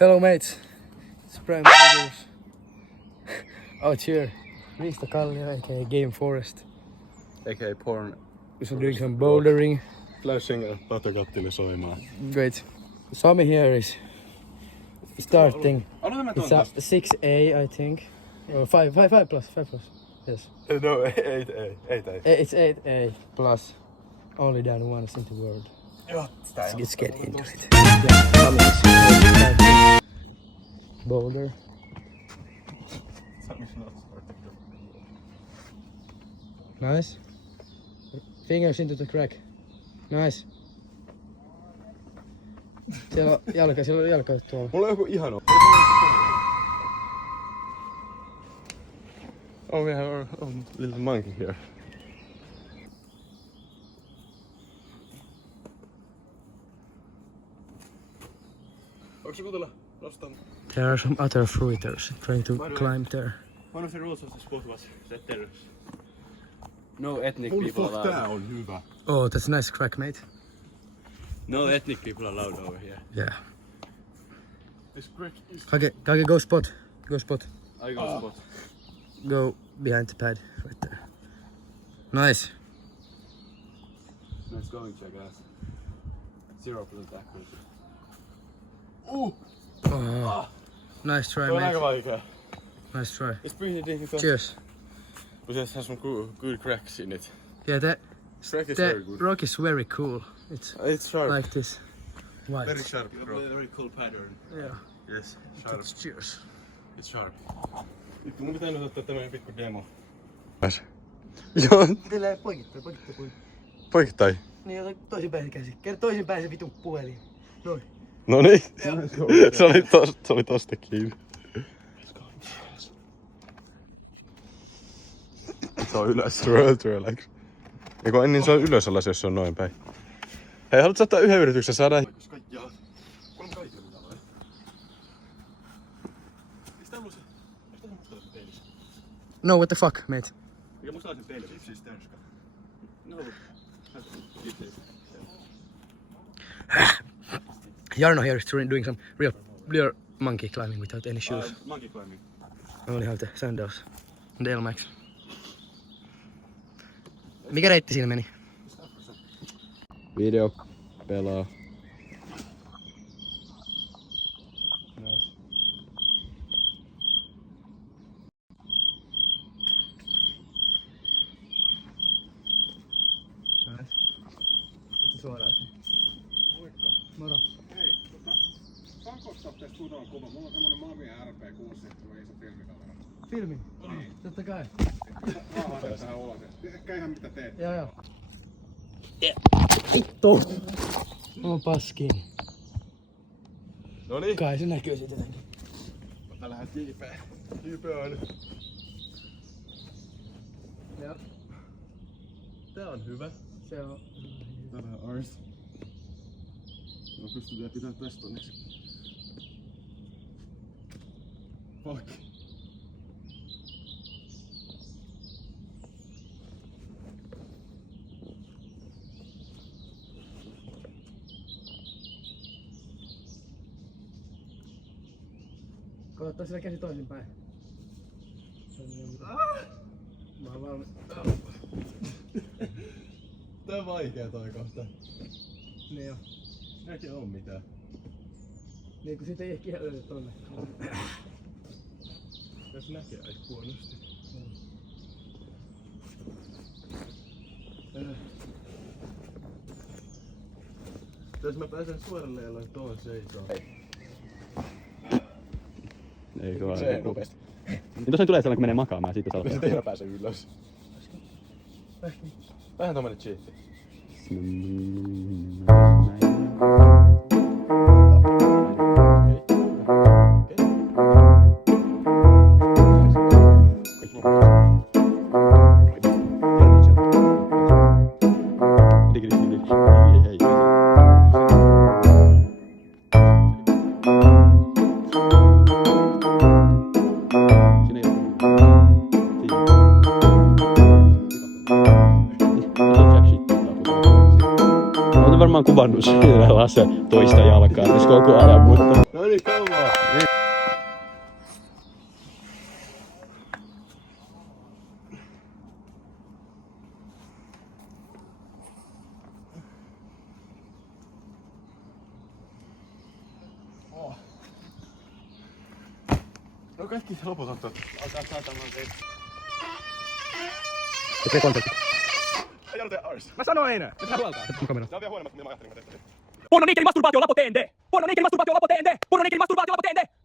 Hello mates, it's Prime Brothers. Out here, Riista Kallio aka Game Forest. A.k.a. porn. So doing some bouldering. Flashing patokattili soimaan. Great. Sami here is starting. It's a 6A I think. Or 5 plus. Yes. No, 8A. It's 8A plus. Only down once in the world. Let's get into it. Yeah, Sami is starting. Boulder. Nice. Fingers into the crack. Nice. Siellä on jalka tuolla. Mulla on joku ihana. Oh, we have a little monkey here. Onko se kutella? Nostan. There are some other fruiters trying to climb there. One of the rules of the sport was that there is No ethnic people allowed. Tää on hyvä. Oh, that's a nice crack, mate. no ethnic people allowed over here. Yeah. This creek is... Kage, go spot. Go spot. I go spot. Go behind the pad, right there. Nice. Nice going, jackass. 0% accuracy. Oh. Nice try, Se on aika mate. vaikea. Nice try. It's pretty difficult. Cheers. But it has some good cracks in it. Yeah, Crack is the very good. rock is very cool. It's sharp. like this. White. Very sharp rock. Very cool pattern. Yeah. Yes, sharp. Cheers. It's sharp. Vittu, mun pitää nyt ottaa tämmönen pikku demo. Joo. Teillä poikittain. Poikittain? Niin, ota toisinpäin käsi. Toisinpäin se vitun puhelin. Noin. Noniin. Se oli tosta kiinni. Se on ylös. Relax. Eiku niin se on ylös alas, jos se on noin päin. Hei, haluatko ottaa yhden yrityksen saada? No, what the fuck, mate? Mikä mustalaisen peili? Siis tänska. No. Jarno here is doing some real monkey climbing without any shoes. Monkey climbing. I only have the sandals and the Air Max. Mikä reitti siinä meni? Video pelaa. Nice. Nice. Sitten suoraan se. Moikka. Moro. Hei, saanko ottaa tästä muutaman kuvan? Mulla on semmonen Mamiya RP6 iso filmikamera. Filmi? Totta kai. Raahaa tähän ulos. Ehkä ihan mitä teet. Joo. Vittu! On paskiin. Noniin. Kai se näkyy siitä jotenkin. Mä lähden kiipeä. Kiipeä aina. Joo. Tää on hyvä. Se on. Tää on vähän ars. Mä pystytään pitää tästä onneksi. Fuck. Koottaa sillä käsi toisinpäin. Mä oon valmis. Tää on vaikea toi kohta. Niin jo. Eikä oo mitään. Niin kun siitä ei ehkä ihan löydy tonne. Jos näkee aika huonosti. Jos mä pääsen suoralle ja laitan tuohon seisoon. Eikö vaan? Se nopeasti. Niin tosiaan tulee sellainen, kun menee makaamaan ja siitä saa. Sitten ei pääse ylös. Vähän tommonen cheatti. Olen varmaan kuvannut siellä Lasse toista jalkaa tässä koko ajan, mutta... No niin, come No kaikki loput ottaa. Alkaa saatamaan teitä. Okei, kontakti. Ei aloita ars. Mä sanoin! Nyt kamera. Tää on vielä huonommat, mitä mä ajattelin, mä tehtiin. Porno niikkeli masturbaatio lapo TNT! Porno niikkeli masturbaatio lapo TNT! Porno niikkeli masturbaatio lapo TNT!